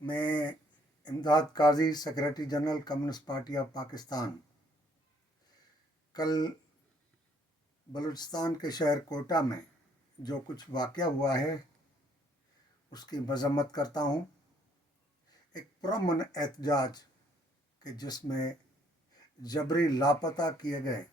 میں امداد قاضی secretary general communist party of Pakistan کل بلوچستان کے شہر کوئٹہ میں جو کچھ واقعہ ہوا ہے اس کی مذمت کرتا ہوں۔ ایک پرامن احتجاج کہ جس میں جبری لاپتہ کیے گئے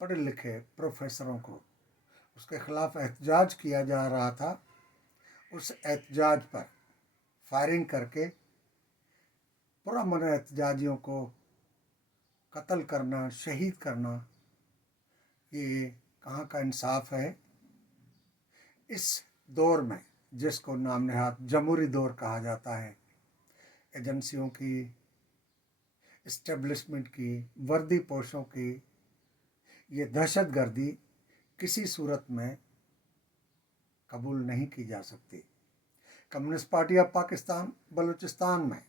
پڑھے لکھے پروفیسروں کو اس کے خلاف احتجاج کیا جا رہا تھا، اس احتجاج پر فائرنگ کر کے پرامن احتجاجیوں کو قتل کرنا، شہید کرنا، یہ کہاں کا انصاف ہے؟ اس دور میں جس کو نام نہاد جمہوری دور کہا جاتا ہے، ایجنسیوں کی، اسٹیبلشمنٹ کی، وردی پوشوں کی یہ دہشت گردی کسی صورت میں قبول نہیں کی جا سکتی۔ Communist party of Pakistan Balochistan میں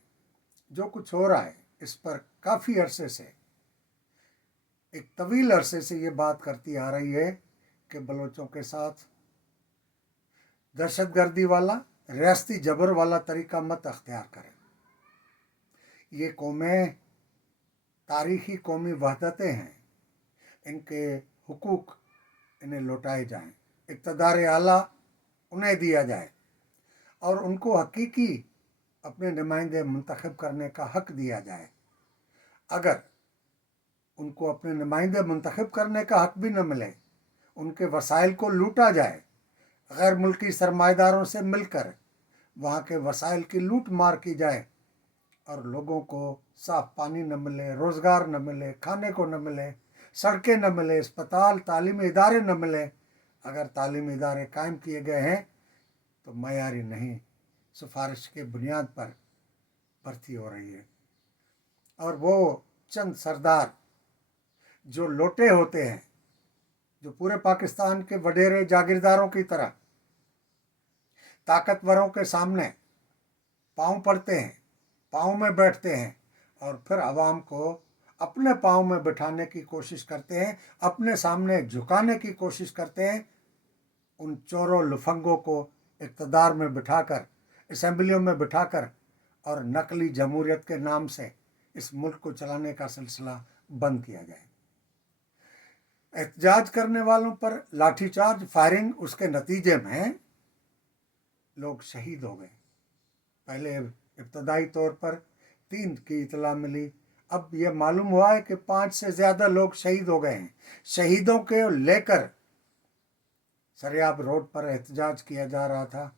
جو کچھ ہو رہا ہے اس پر کافی عرصے سے، ایک طویل عرصے سے یہ بات کرتی آ رہی ہے کہ بلوچوں کے ساتھ دہشت گردی والا، ریاستی جبر والا طریقہ مت اختیار کریں۔ یہ قومیں تاریخی قومی وحدتیں ہیں، ان کے حقوق انہیں لوٹائے جائیں، اقتدار اعلیٰ انہیں دیا جائے اور ان کو حقیقی اپنے نمائندے منتخب کرنے کا حق دیا جائے۔ اگر ان کو اپنے نمائندے منتخب کرنے کا حق بھی نہ ملے، ان کے وسائل کو لوٹا جائے، غیر ملکی سرمایہ داروں سے مل کر وہاں کے وسائل کی لوٹ مار کی جائے اور لوگوں کو صاف پانی نہ ملے، روزگار نہ ملے، کھانے کو نہ ملے، سڑکیں نہ ملے، اسپتال، تعلیمی ادارے نہ ملے۔ اگر تعلیمی ادارے قائم کیے گئے ہیں تو معیاری نہیں، سفارش کے بنیاد پر بھرتی ہو رہی ہے، اور وہ چند سردار جو لوٹے ہوتے ہیں، جو پورے پاکستان کے وڈیرے جاگیرداروں کی طرح طاقتوروں کے سامنے پاؤں پڑتے ہیں، پاؤں میں بیٹھتے ہیں اور پھر عوام کو اپنے پاؤں میں بٹھانے کی کوشش کرتے ہیں، اپنے سامنے جھکانے کی کوشش کرتے ہیں، ان چوروں لفنگوں کو اقتدار میں بٹھا کر، اسمبلیوں میں بٹھا کر اور نقلی جمہوریت کے نام سے اس ملک کو چلانے کا سلسلہ بند کیا جائے۔ احتجاج کرنے والوں پر لاٹھی چارج، فائرنگ، اس کے نتیجے میں لوگ شہید ہو گئے۔ پہلے ابتدائی طور پر 3 کی اطلاع ملی، اب یہ معلوم ہوا ہے کہ 5 سے زیادہ لوگ شہید ہو گئے ہیں۔ شہیدوں کے لے کر سریاب روڈ پر احتجاج کیا جا رہا تھا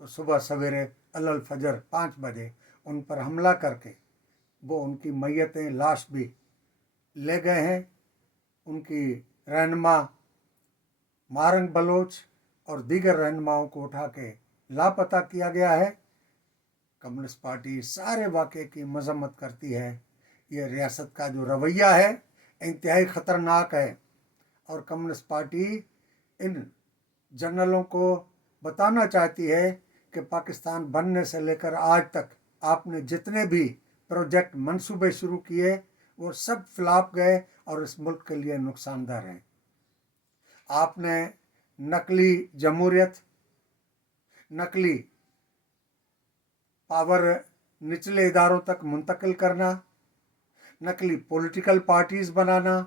تو صبح سویرے الفجر 5 بجے ان پر حملہ کر کے وہ ان کی میتیں، لاش بھی لے گئے ہیں۔ ان کی رہنما مارنگ بلوچ اور دیگر رہنماؤں کو اٹھا کے لاپتہ کیا گیا ہے۔ کمیونسٹ پارٹی سارے واقعے کی مذمت کرتی ہے۔ یہ ریاست کا جو رویہ ہے انتہائی خطرناک ہے، اور کمیونسٹ پارٹی ان جنرلوں کو بتانا چاہتی ہے کہ پاکستان بننے سے لے کر آج تک آپ نے جتنے بھی پروجیکٹ، منصوبے شروع کیے وہ سب فلاپ گئے اور اس ملک کے لیے نقصان دہ ہیں۔ آپ نے نقلی جمہوریت، نقلی پاور نچلے اداروں تک منتقل کرنا، نقلی پولیٹیکل پارٹیز بنانا،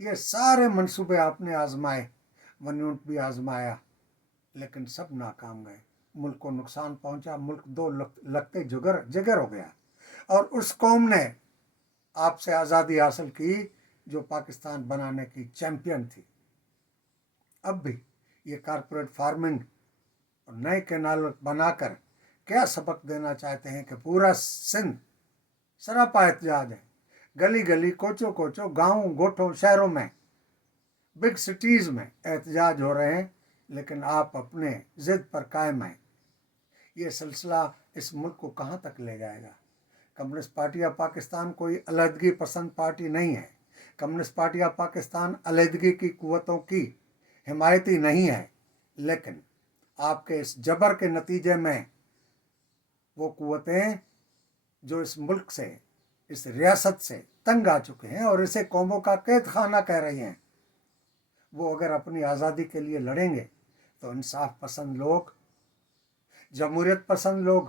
یہ سارے منصوبے آپ نے آزمائے، ون یونٹ بھی آزمایا، لیکن سب ناکام گئے۔ ملک کو نقصان پہنچا، ملک 2 لگتے جگر ہو گیا، اور اس قوم نے آپ سے آزادی حاصل کی جو پاکستان بنانے کی چیمپئن تھی۔ اب بھی یہ کارپوریٹ فارمنگ اور نئے کینال بنا کر کیا سبق دینا چاہتے ہیں کہ پورا سندھ سراپا احتجاج ہے، گلی گلی، کوچوں کوچوں، گاؤں گوٹھوں، شہروں میں، بگ سٹیز میں احتجاج ہو رہے ہیں، لیکن آپ اپنے ضد پر قائم ہیں۔ یہ سلسلہ اس ملک کو کہاں تک لے جائے گا؟ کمیونسٹ پارٹی آف پاکستان کوئی علیحدگی پسند پارٹی نہیں ہے۔ کمیونسٹ پارٹی آف پاکستان علیحدگی کی قوتوں کی حمایتی نہیں ہے، لیکن آپ کے اس جبر کے نتیجے میں وہ قوتیں جو اس ملک سے، اس ریاست سے تنگ آ چکے ہیں اور اسے قوموں کا قید خانہ کہہ رہی ہیں، وہ اگر اپنی آزادی کے لیے لڑیں گے تو انصاف پسند لوگ، جمہوریت پسند لوگ